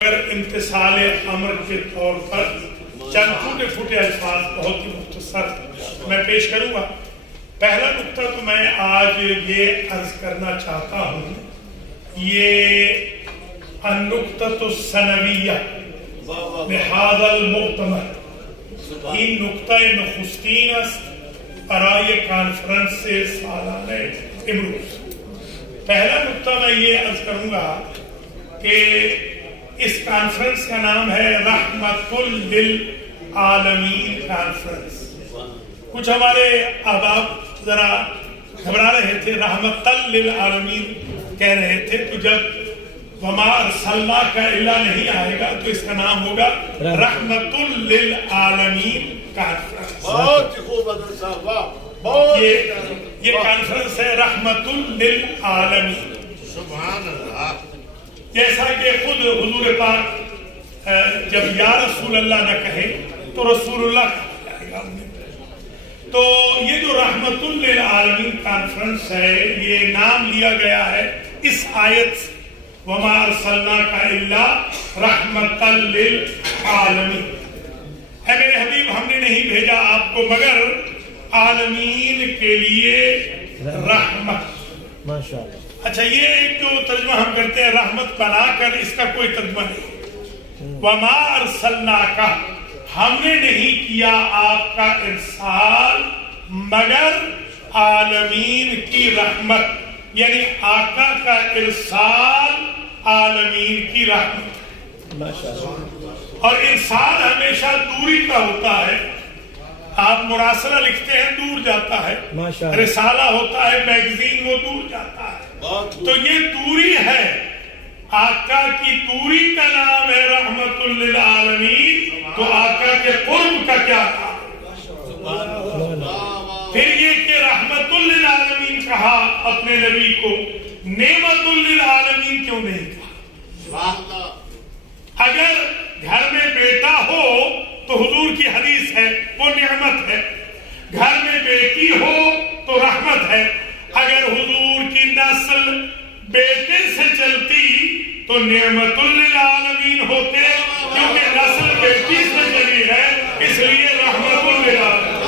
امتثال امر کے طور پر چند ٹوٹے پھوٹے الفاظ بہت ہی مختصر میں پیش کروں گا۔ پہلا نقطہ تو میں آج یہ عرض کرنا چاہتا ہوں، یہ النقطۃ السنویہ لہذا المؤتمر، این نقطۂ نخستین است برای کانفرنس سالانہ امروز۔ پہلا نقطہ میں یہ عرض کروں گا کہ اس کانفرنس کا نام ہے رحمت للعالمین کانفرنس۔ کچھ ہمارے احباب ذرا گھبرا رہے تھے، رحمت للعالمین کہہ رہے تھے، تو جب وما ارسلناک الا نہیں آئے گا تو اس کا نام ہوگا رحمت للعالمین کانفرنس۔ بہت خوب حضرت صاحب، یہ کانفرنس ہے رحمت للعالمین۔ سبحان اللہ۔ جیسا کہ خود حضور پاک جب یا رسول اللہ نہ کہے تو رسول اللہ کہا جائے گا۔ تو یہ جو رحمت للعالمین کانفرنس ہے، یہ نام لیا گیا ہے اس آیت سے، وما ارسلناک الا رحمت للعالمین۔ اے میرے حبیب، ہم نے نہیں بھیجا آپ کو مگر عالمین کے لیے رحمت۔ ماشاءاللہ۔ اچھا، یہ ایک جو ترجمہ ہم کرتے ہیں رحمت بنا کر، اس کا کوئی ترجمہ نہیں۔ وما ارسلناک، ہم نے نہیں کیا آپ کا ارسال مگر عالمین کی رحمت، یعنی آقا کا ارسال عالمین کی رحمت۔ ماشاءاللہ۔ اور ارسال ہمیشہ دوری کا ہوتا ہے۔ آپ مراسلہ لکھتے ہیں، دور جاتا ہے۔ ماشاءاللہ۔ رسالہ ہوتا ہے میگزین، وہ دور جاتا ہے۔ تو یہ دوری ہے، آقا کی دوری کا نام ہے رحمت للعالمین، تو آقا کے قرب کا کیا کہا؟ پھر یہ کہ رحمت للعالمین کہا اپنے نبی کو، نعمت للعالمین کیوں نہیں کہا؟ اگر گھر میں بیٹا ہو تو حضور کی حدیث ہے وہ نعمت ہے، گھر میں بیٹی ہو تو رحمت ہے۔ اگر حضور کی نسل بیٹے سے چلتی تو نعمت للعالمین ہوتے، کیونکہ نسل بیٹی سے چلی ہے، اس لیے رحمت للعالمین۔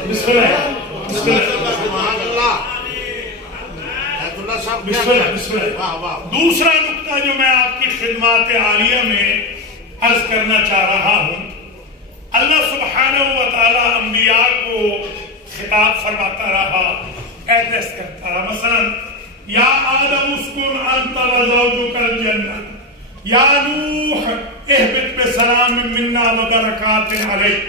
بسم اللہ، بسم اللہ۔ دوسرا نقطہ جو میں آپ کی خدمات عالیہ میں عرض کرنا چاہ رہا ہوں، اللہ سبحانہ و تعالی انبیاء کو خطاب فرماتا رہا، ایڈریس کرتا رہا۔ مثلا یا آدم اسکن انت وزوجک الجنہ، یا نوح اہبط بسلام منا وبرکات علیک،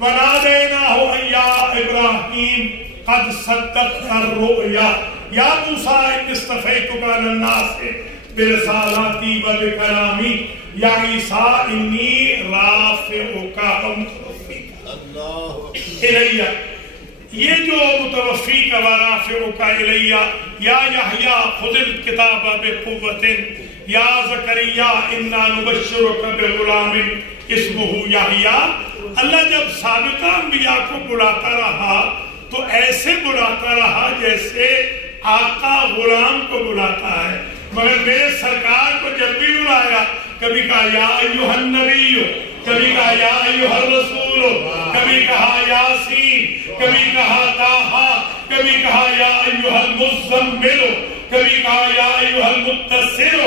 ونادیناہ ان یا ابراہیم قد صدقت الرؤیا، یا موسیٰ انی اصطفیتک علی الناس برسالاتی و بکلامی، یا عیسیٰ انی رافعک الیہ۔ یہ جو متوفیک و رافعک الیہ، یا یحییٰ خذ الکتاب بقوۃ، یا زکریا انا نبشرک بغلام اسمہ یحییٰ۔ اللہ جب سابقہ انبیاء کو بلاتا رہا تو ایسے بلاتا رہا جیسے آقا غلام کو بلاتا ہے، مگر میرے سرکار کو جب بھی بلایا، کبھی کہا یا ایھا النبی، کبھی کہا یا ایھا الرسول، کبھی کہا یاسین، کبھی کہا طٰہٰ، کبھی کہا یا ایھا المزمل، کبھی کہا یا ایھا المدثر۔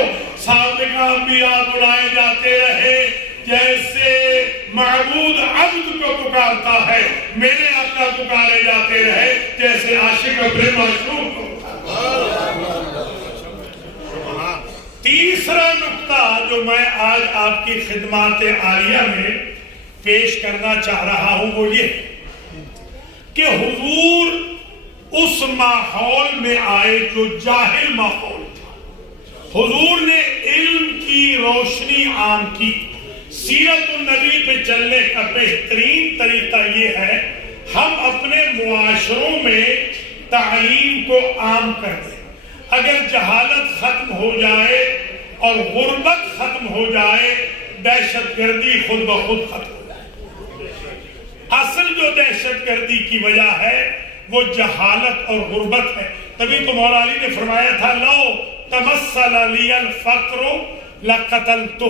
سابقہ انبیاء بلائے جاتے رہے جیسے معبود عبد کو پکارتا ہے، میرے آقا پکارے جاتے رہے جیسے عاشق اپنے معشوق کو۔ تیسرا نقطہ جو میں آج آپ کی خدمات عالیہ میں پیش کرنا چاہ رہا ہوں وہ یہ کہ حضور اس ماحول میں آئے جو جاہل ماحول تھا۔ حضور نے علم کی روشنی عام کی۔ سیرت النبی پہ چلنے کا بہترین طریقہ یہ ہے ہم اپنے معاشروں میں تعلیم کو عام کر دیں۔ اگر جہالت ختم ہو جائے اور غربت ختم ہو جائے، دہشت گردی خود بخود ختم ہو جائے۔ اصل جو دہشت گردی کی وجہ ہے وہ جہالت اور غربت ہے. تبھی تو مولا علی نے فرمایا تھا لو تمثل لی الفقر لقتلتہ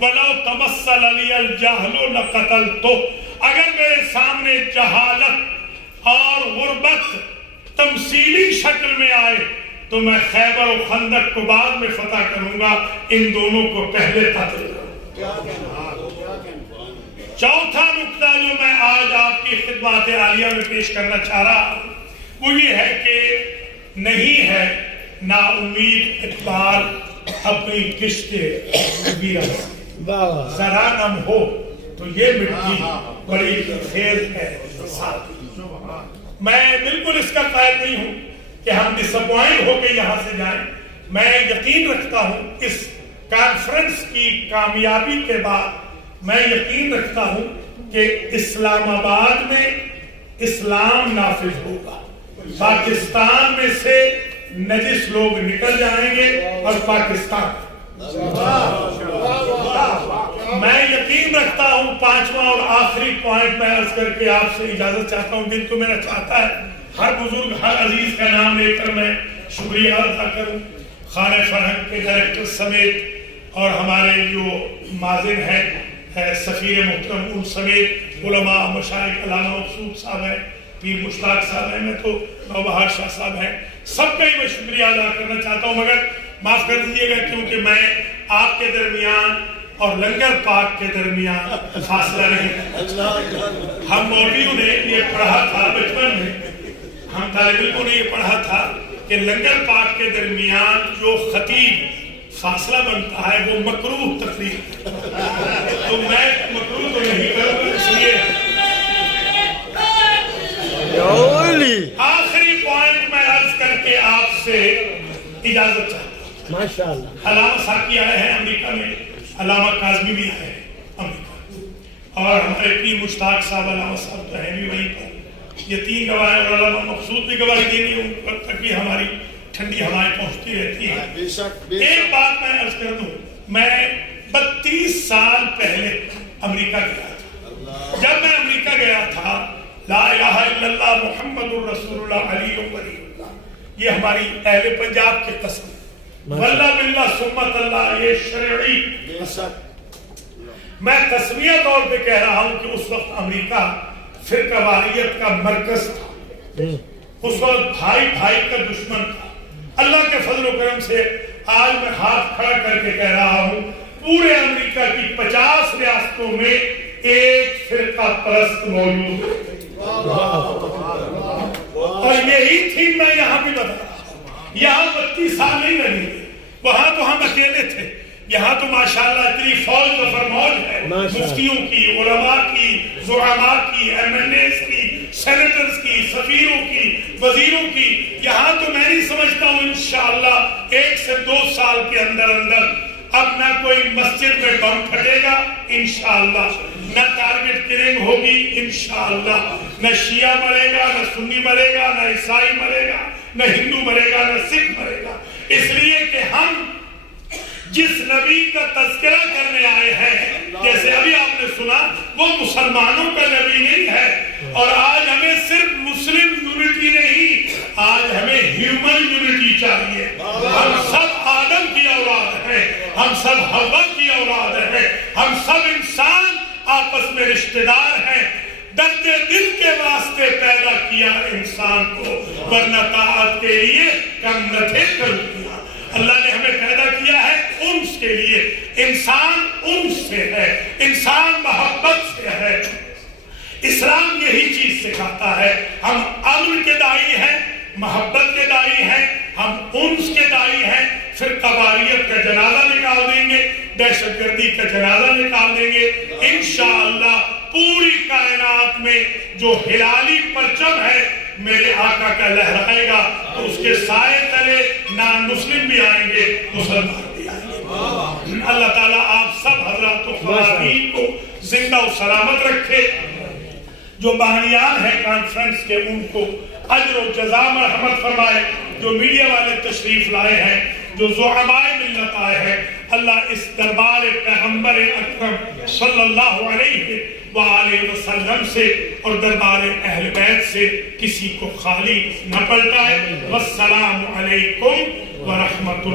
ولو تمثل لی الجہل لقتلتہ. اگر میرے سامنے جہالت اور غربت تمثیلی شکل میں آئے تو میں خیبر و خندق کو بعد میں فتح کروں گا، ان دونوں کو پہلے قتل کروں. چوتھا نقطہ جو میں آج آپ کی خدمات عالیہ میں پیش کرنا چاہ رہا ہوں وہ یہ ہے کہ نہیں ہے نا امید اقبال اپنی کشتے ذرا نم ہو تو یہ مٹی بڑی خیز ہے. میں بالکل اس کا قائل نہیں ہوں کہ ہم ڈس اپوائنٹ ہو کے یہاں سے جائیں. میں یقین رکھتا ہوں اس کانفرنس کی کامیابی کے بعد میں یقین رکھتا ہوں کہ اسلام آباد میں اسلام نافذ ہوگا. پاکستان میں سے نجس لوگ نکل جائیں گے اور پاکستان میں یقین رکھتا ہوں. پانچواں اور آخری پوائنٹ میں عرض کر کے آپ سے اجازت چاہتا ہوں. دل تو میرا چاہتا ہے ہر بزرگ ہر عزیز کا نام لے کر میں شکریہ ادا کروں. خانہ فرہنگ کے ڈائریکٹر سمیت اور ہمارے جو ماضر ہیں سفیر محترم ان سمیت علماء مشائخ علامہ مقصود صاحب ہیں، پیر مشتاق صاحب ہیں، میں تو نوبہار شاہ صاحب ہیں، سب کا ہی میں شکریہ ادا کرنا چاہتا ہوں. مگر معاف کر دیجیے گا کیونکہ میں آپ کے درمیان اور لنگر پاک کے درمیان فاصلہ نہیں. ہم مولویوں نے یہ پڑھا تھا بچپن میں، ہم طالب علموں نے یہ پڑھا تھا کہ لنگر پاک کے درمیان جو خطیب فاصلہ بنتا ہے وہ مکروہ تقریر. تو میں مکروہ تو نہیں کروں، اس لیے آخری پوائنٹ میں عرض کر کے آپ سے اجازت چاہتا ہوں. ماشاءاللہ علامہ ساقی آئے ہیں امریکہ میں، علامہ کاظمی بھی آئے ہیں امریکہ، اور ہمارے پیر مشتاق صاحب علامہ صاحب تو ہیں بھی وہیں پر. یہ تین گواہ اور علامہ مقصود بھی گواہی دیں گے، ان تک بھی ہماری ٹھنڈی ہوائیں پہنچتی رہتی ہیں. ایک بات میں عرض کر دوں، میں 32 سال پہلے امریکہ گیا تھا. جب میں امریکہ گیا تھا لا الہ الا اللہ محمد الرسول اللہ علی ولی اللہ، یہ ہماری اہل پنجاب کی قسم، واللہ باللہ سمت اللہ، یہ شرعی میں تسمیہ طور پہ کہہ رہا ہوں کہ اس وقت امریکہ فرقہ واریت کا مرکز تھا. اس وقت بھائی بھائی کا دشمن تھا. اللہ کے فضل و کرم سے آج میں ہاتھ کھڑا کر کے کہہ رہا ہوں پورے امریکہ کی 50 ریاستوں میں ایک فرقہ پرست موجود ہے. اور یہی تھی میں یہاں بھی بتا رہا ہوں. یہاں 32 سال نہیں لگے، وہاں تو ہم اکیلے تھے. یہاں تو ماشاءاللہ اتنی فوج ظفر موج ہے، مفتیوں کی، علماء کی، زعماء کی، MNAs کی، سینیٹرز کی، سفیروں کی، وزیروں کی. یہاں تو میں نہیں سمجھتا ہوں انشاءاللہ 1 سے 2 سال کے اندر اب نہ کوئی مسجد میں بم پھٹے گا انشاءاللہ، نہ ٹارگٹ کلنگ ہوگی انشاءاللہ، نہ شیعہ مرے گا، نہ سنی مرے گا، نہ عیسائی مرے گا، نہ ہندو مرے گا، نہ سکھ مرے گا. اس لیے کہ ہم جس نبی کا تذکرہ کرنے آئے ہیں، جیسے ابھی آپ نے سنا، وہ مسلمانوں کا نبی نہیں ہے. اور آج ہمیں صرف مسلم یونٹی نہیں، آج ہمیں ہیومن یونٹی چاہیے. ہم سب آدم کی اولاد ہیں، ہم سب حوا کی اولاد ہیں، ہم سب انسان آپس میں رشتہ دار ہیں. درد دل کے واسطے پیدا کیا انسان کو، ورنہ طاعت کے لیے کم نہ تھے کر دیا. اللہ نے ہمیں پیدا کیا ہے انس کے لیے. انسان انس سے ہے، انسان محبت سے ہے. اسلام یہی چیز سکھاتا ہے. ہم امن کے داعی ہیں، محبت کے داعی ہیں، ہم انس کے داعی ہیں. پھر قبالیت کا جنازہ نکال دیں گے، دہشت گردی کا جنازہ نکال دیں گے. انشاءاللہ پوری کائنات میں جو ہلالی پرچم ہے میرے آقا کا لہرائے گا، تو اس کے سائے تلے نان مسلم بھی آئیں گے، مسلمان بھی آئیں گے. اللہ تعالیٰ آپ سب حضرات و خواتین کو زندہ و سلامت رکھے. جو بہانیان ہیں کانفرنس کے ان کو اجر و جزا مرحمت فرمائے. جو میڈیا والے تشریف لائے ہیں، جو زعمائے ملت آئے ہیں، اللہ اس دربار پیغمبر اکرم صلی اللہ علیہ وآلہ وسلم سے اور دربار اہل بیت سے کسی کو خالی نہ پلٹائے۔ والسلام علیکم ورحمۃ اللہ۔